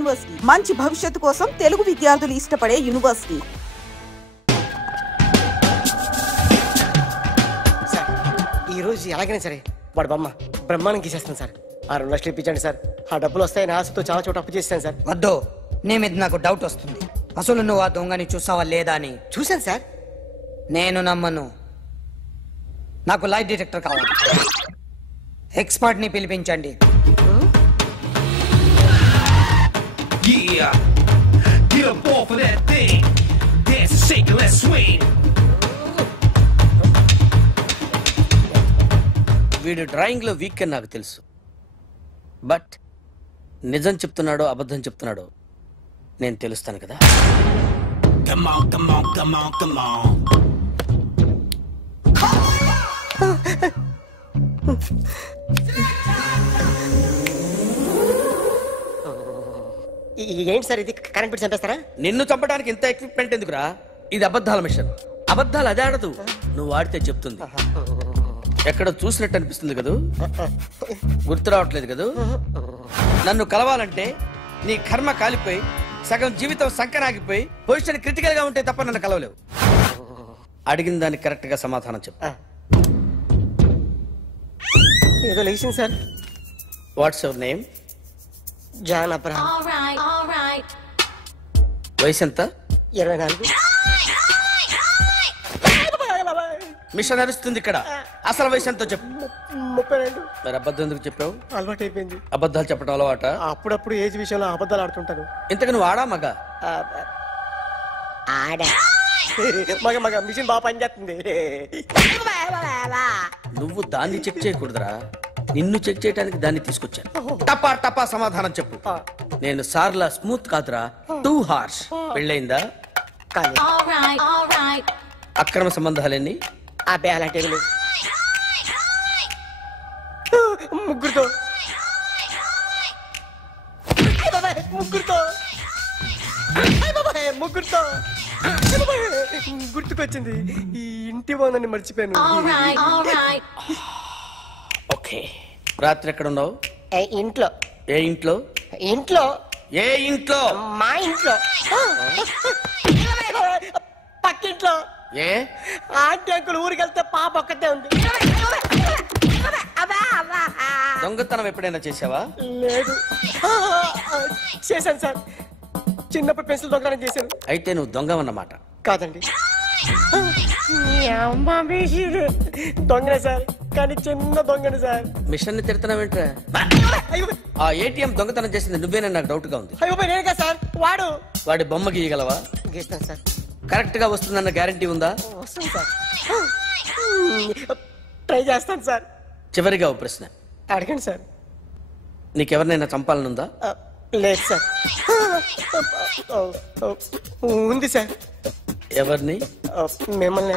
University మంచి భవిష్యత్తు కోసం తెలుగు విద్యార్థులు ఇష్టపడే యూనివర్సిటీ. సార్ ఈ రోజు ఎలాగైనా సరే వాడు బొమ్మ బ్రహ్మాండం గీసేస్తాను సార్. 6 లక్షలు ఇప్పించండి సార్. ఆ డబ్బులు వస్తాయని ఆశతో చాలా చోట అప్పు చేశాను సార్. వద్దు, నీ మీద నాకు డౌట్ వస్తుంది. అసలు నువ్వు ఆ దొంగని చూసావా లేదా అని. చూశాను సార్. నేను నమ్మను. నాకు లైట్ డిటెక్టర్ కావాలి. ఎక్స్పర్ట్ ని పిలిపించండి. వీడు డ్రాయింగ్ లో వీక్ అని నాకు తెలుసు. బట్ నిజం చెప్తున్నాడో అబద్ధం చెప్తున్నాడో నేను తెలుస్తాను కదా. Come on, come on, come on, come on. ఏంటి సార్ ఇది? కరెంట్ బిల్ చంపేస్తారా? నిన్ను చంపడానికి ఇంత ఎక్విప్మెంట్ ఎందుకురా? ఇది అబద్ధాల మిషన్. అబద్ధాలు అదే ఆడదు, నువ్వు ఆడితే చెప్తుంది. ఎక్కడ చూసినట్టు అనిపిస్తుంది కదూ, గుర్తు రావట్లేదు కదూ. నన్ను కలవాలంటే నీ కర్మ కాలిపోయి సగం జీవితం సంకనాగిపోయి పొజిషన్ క్రిటికల్ గా ఉంటే తప్ప నన్ను కలవలేవు. అడిగిన దానికి కరెక్ట్ గా సమాధానం చెప్పు. ఏదో లేచింది sir. What's your name? John Abraham. వయసు ఎంత? 24. మిషన్ నడుస్తుంది ఇక్కడ. అసలు వయసు ఎంతో చెప్పు. 32. మరి అబద్ధం ఎందుకు చెప్పావు? అలవాటు అయిపోయింది. అబద్ధాలు చెప్పడం అలవాట? అప్పుడప్పుడు ఏజ్ విషయంలో అబద్ధాలు ఆడుతుంటాను. ఇంతకు నువ్వు ఆడా మగ? ఆడా. మగ మగ మిషన్ బాగా పనిచేస్తుంది. నువ్వు దాన్ని చెక్ చేయకూడదురా, నిన్ను చెక్ చేయడానికి దాన్ని తీసుకొచ్చాను. టపా టపా సమాధానం చెప్పు. నేను సార్లా స్మూత్ కాదురా, టూ హార్ష్. పెళ్ళయిందా? అక్రమ సంబంధాలన్నీ? అబ్బే అలాంటి ముగ్గురుతో ముగ్గురుతో గుర్తుకొచ్చింది. ఈ ఇంటి బాగుందని మర్చిపోయాను. ఓకే, రాత్రి ఎక్కడ ఉన్నావు? ఇంట్లో. ఏ ఇంట్లో? ఇంట్లో. ఏ ఇంట్లో? మా ఇంట్లో. పక్కింట్లో. ఏ ఆంటీ అంకుల్ ఊరికి వెళ్తే పాప ఒక్కతే ఉంది. దొంగతనం ఎప్పుడైనా చేసావా? లేదు. చేశాను సార్, చిన్నప్పుడు పెన్సిల్ దొంగతనం చేశాను. అయితే నువ్వు దొంగవన్నమాట. కాదండి, దొంగనే సార్, కానీ చిన్న దొంగని సార్. మిషన్ ని తిడుతున్నావేంట్రా? ఆ ఏటీఎం దొంగతనం చేసింది నువ్వేనని నాకు డౌట్ గా ఉంది. అయ్యో నేనే సార్. వాడి బొమ్మ గీయగలవా? గీస్తాను సార్. కరెక్ట్ గా వస్తుందన్న గ్యారంటీ ఉందా? వస్తుంది సార్, ట్రై చేస్తాను సార్. చివరిగా ఓ ప్రశ్న అడగండి సార్. నీకెవరినైనా చంపాలనుందా? లేదు సార్. ఉంది సార్. ఎవరిని? మిమ్మల్ని.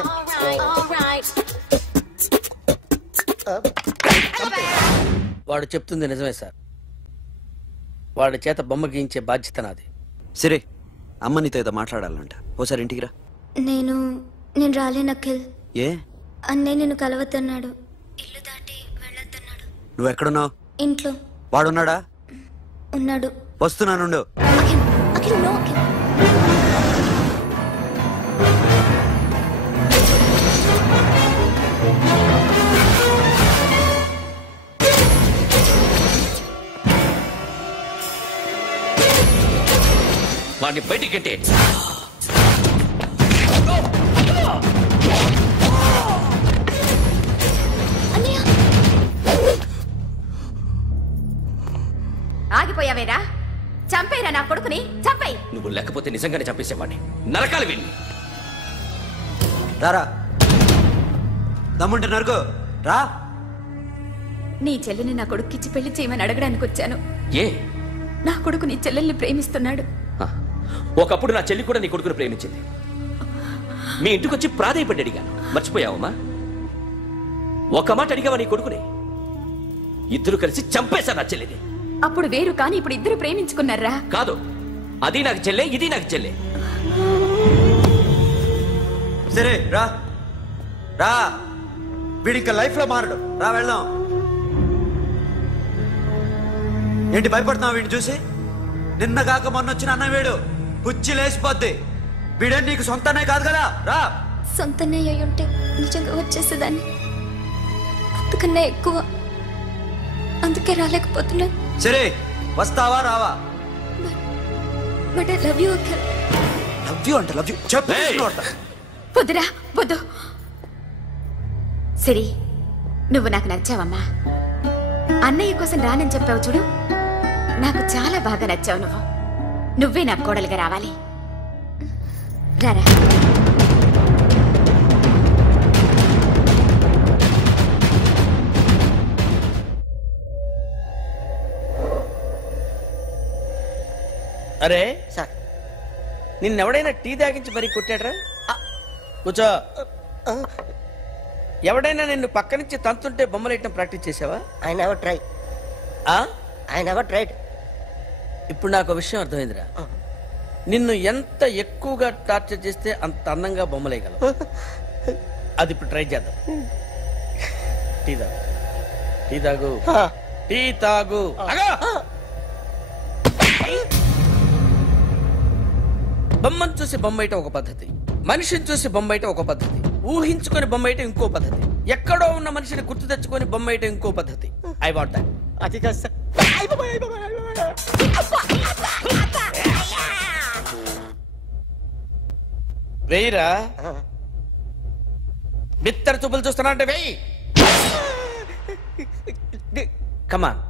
వాడు చెప్తుంది నిజమే సార్. వాడి చేత బొమ్మ గీయించే బాధ్యత నాది. సరే, అమ్మ నీతో ఏదో మాట్లాడాలంట. ఓసారి ఇంటికి రా. నేను రాలేను అఖిల్. ఏ? అన్నయ్య నిన్ను కలవద్దన్నాడు. ఇల్లు దాటి వెళ్ళొద్దన్నాడు. నువ్వు ఎక్కడున్నావు? ఇంట్లో. వాడున్నాడా? ఉన్నాడు. వస్తున్నానుండు. అఖిల్, అఖిల్, నో అఖిల్. వాడిని బయటికి గంటే. ఆగిపోయావేరా? చంపేరా నా కొడుకుని, చంపేయ్. నువ్వు లేకపోతే నిజంగానే చంపేసేవాడిని. నరకాలి వీణ్ణి. రారా, దమ్ముంటే నరుకు రా. నీ చెల్లిని నా కొడుక్కిచ్చి పెళ్లి చేయమని అడగడానికి వచ్చాను. ఏ? నా కొడుకు నీ చెల్లెల్ని ప్రేమిస్తున్నాడు. ఒకప్పుడు నా చెల్లి కూడా నీ కొడుకును ప్రేమించింది. మీ ఇంటికి వచ్చి ప్రాధాయపడి అడిగాను, మర్చిపోయావమ్మా? ఒక మాట అడిగావా నీ కొడుకుని? ఇద్దరు కలిసి చంపేశారు నా చెల్లిని. అప్పుడు వేరు, కానీ ఇప్పుడు ఇద్దరు ప్రేమించుకున్నారా? కాదు, అది నాకు చెల్లె, ఇది నాకు చెల్లె. సరే రా రా, వీడి ఇంకా లైఫ్ లో మారడు. రా వెళ్దాం. ఏంటి భయపడుతున్నావు వీడిని చూసి? నిన్నగాక మొన్న వచ్చిన అన్న వీడు పుచ్చి లేచిపోద్ది. వీడే నీకు సొంతనే కాదు కదా. రా. సొంతనే అయి ఉంటే నిజంగా వచ్చేసేదాన్ని. అంతకన్నా ఎక్కువ. అందుకే రాలేకపోతున్నాను. సరే వస్తావా రావా? But I love you uncle. Love you అంటే లవ్ యూ చెప్పు. వద్దురా వద్దు. సరే నువ్వు నాకు నచ్చావమ్మా. అన్నయ్య కోసం రానని చెప్పావు చూడు, నాకు చాలా బాగా నచ్చావు. నువ్వే నా కోడలిగా రావాలి. రారా. అరే సార్ నిన్నెవడైనా టీ తాగించి మరీ కొట్టాడ్రా? కూర్చో. ఎవడైనా నిన్ను పక్క నుంచి తంతుంటే బొమ్మలేయటం ప్రాక్టీస్ చేసావా? I never try. I never tried. ఇప్పుడు నాకు విషయం అర్థమైందిరా. నిన్ను ఎంత ఎక్కువగా టార్చర్ చేస్తే అంత అందంగా బొమ్మలేయగలవు. అది ఇప్పుడు ట్రై చేద్దాం. టీ తాగు. టీ తాగు. టీ తాగు. బొమ్మను చూసి బొమ్మయటం ఒక పద్ధతి, మనిషిని చూసి బొమ్మయటం ఒక పద్ధతి, ఊహించుకొని బొమ్మయటం ఇంకో పద్ధతి, ఎక్కడో ఉన్న మనిషిని గుర్తు తెచ్చుకొని బొమ్మయటం ఇంకో పద్ధతి. I want that. అది కాదు సార్. వెయ్యిరా. బిత్తర చూపులు చూస్తున్నా అంటే వెయ్యి. కమాన్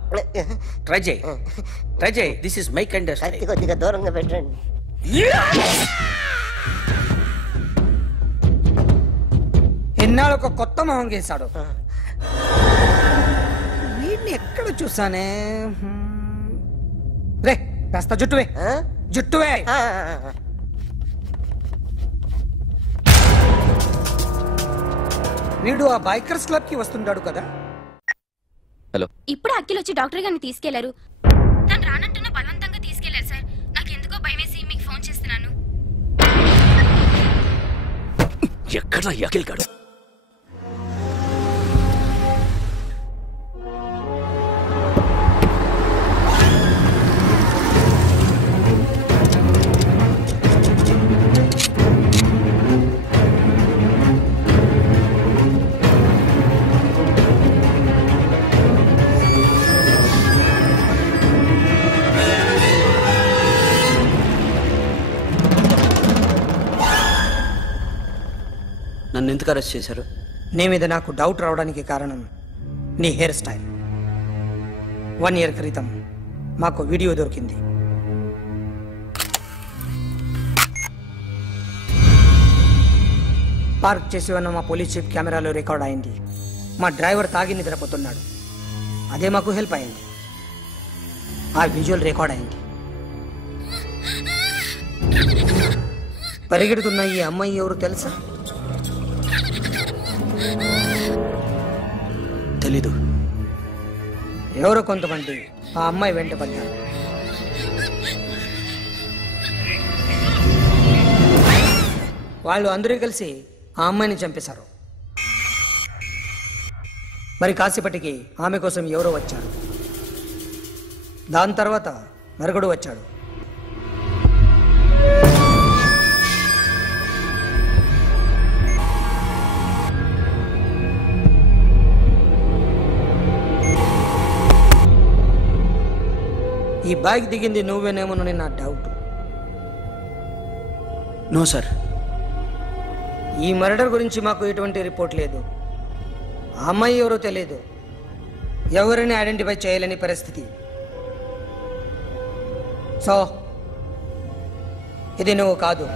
ట్రై చేయి. ట్రై చేయి. This is my kind. కొద్దిగా దూరంగా పెట్టండి. ఎన్నాళ్ళు ఒక కొత్త మొహం గీశాడు. వీడిని ఎక్కడ చూసానే? రే కాస్త జుట్టువే. జుట్టువే. వీడు ఆ బైకర్స్ క్లబ్ కి వస్తుంటాడు కదా. హలో. ఇప్పుడు అఖిల్ వచ్చి డాక్టర్ గారిని తీసుకెళ్లారు. తను రానంటున్న బలవంతంగా తీసుకెళ్లారు సార్. నాకు ఎందుకో భయమేసి మీకు ఫోన్ చేస్తున్నాను. ఎక్కడ అఖిల్ గాడు? నన్ను ఎందుకు అరెస్ట్ చేశారు? నీ మీద నాకు డౌట్ రావడానికి కారణం నీ హెయిర్ స్టైల్. 1 year క్రితం మాకు వీడియో దొరికింది. పార్క్ చేసి ఉన్న మా పోలీస్ జీప్ కెమెరాలో రికార్డ్ అయింది. మా డ్రైవర్ తాగి నిద్రపోతున్నాడు. అదే మాకు హెల్ప్ అయింది. ఆ విజువల్ రికార్డ్ అయింది. పరిగెడుతున్న ఈ అమ్మాయి ఎవరు తెలుసా? తెలీదు. ఎవరో కొంతమంది ఆ అమ్మాయి వెంట పడ్డారు. వాళ్ళు అందరూ కలిసి ఆ అమ్మాయిని చంపేశారు. మరి కాసేపటికి ఆమె కోసం ఎవరో వచ్చారు. దాని తర్వాత మరొకడు వచ్చాడు. ఈ బైక్ దిగింది నువ్వేనేమోనని నా డౌట్. No sir. ఈ మర్డర్ గురించి మాకు ఎటువంటి రిపోర్ట్ లేదు. ఆ అమ్మాయి ఎవరో తెలియదు. ఎవరిని ఐడెంటిఫై చేయలేని పరిస్థితి. సో ఇది నువ్వు కాదు.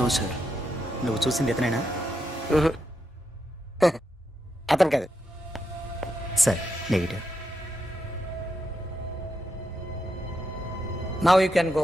No sir. నువ్వు చూసింది ఇతనేనా? అతను కాదు sir. Negative. Now you can go.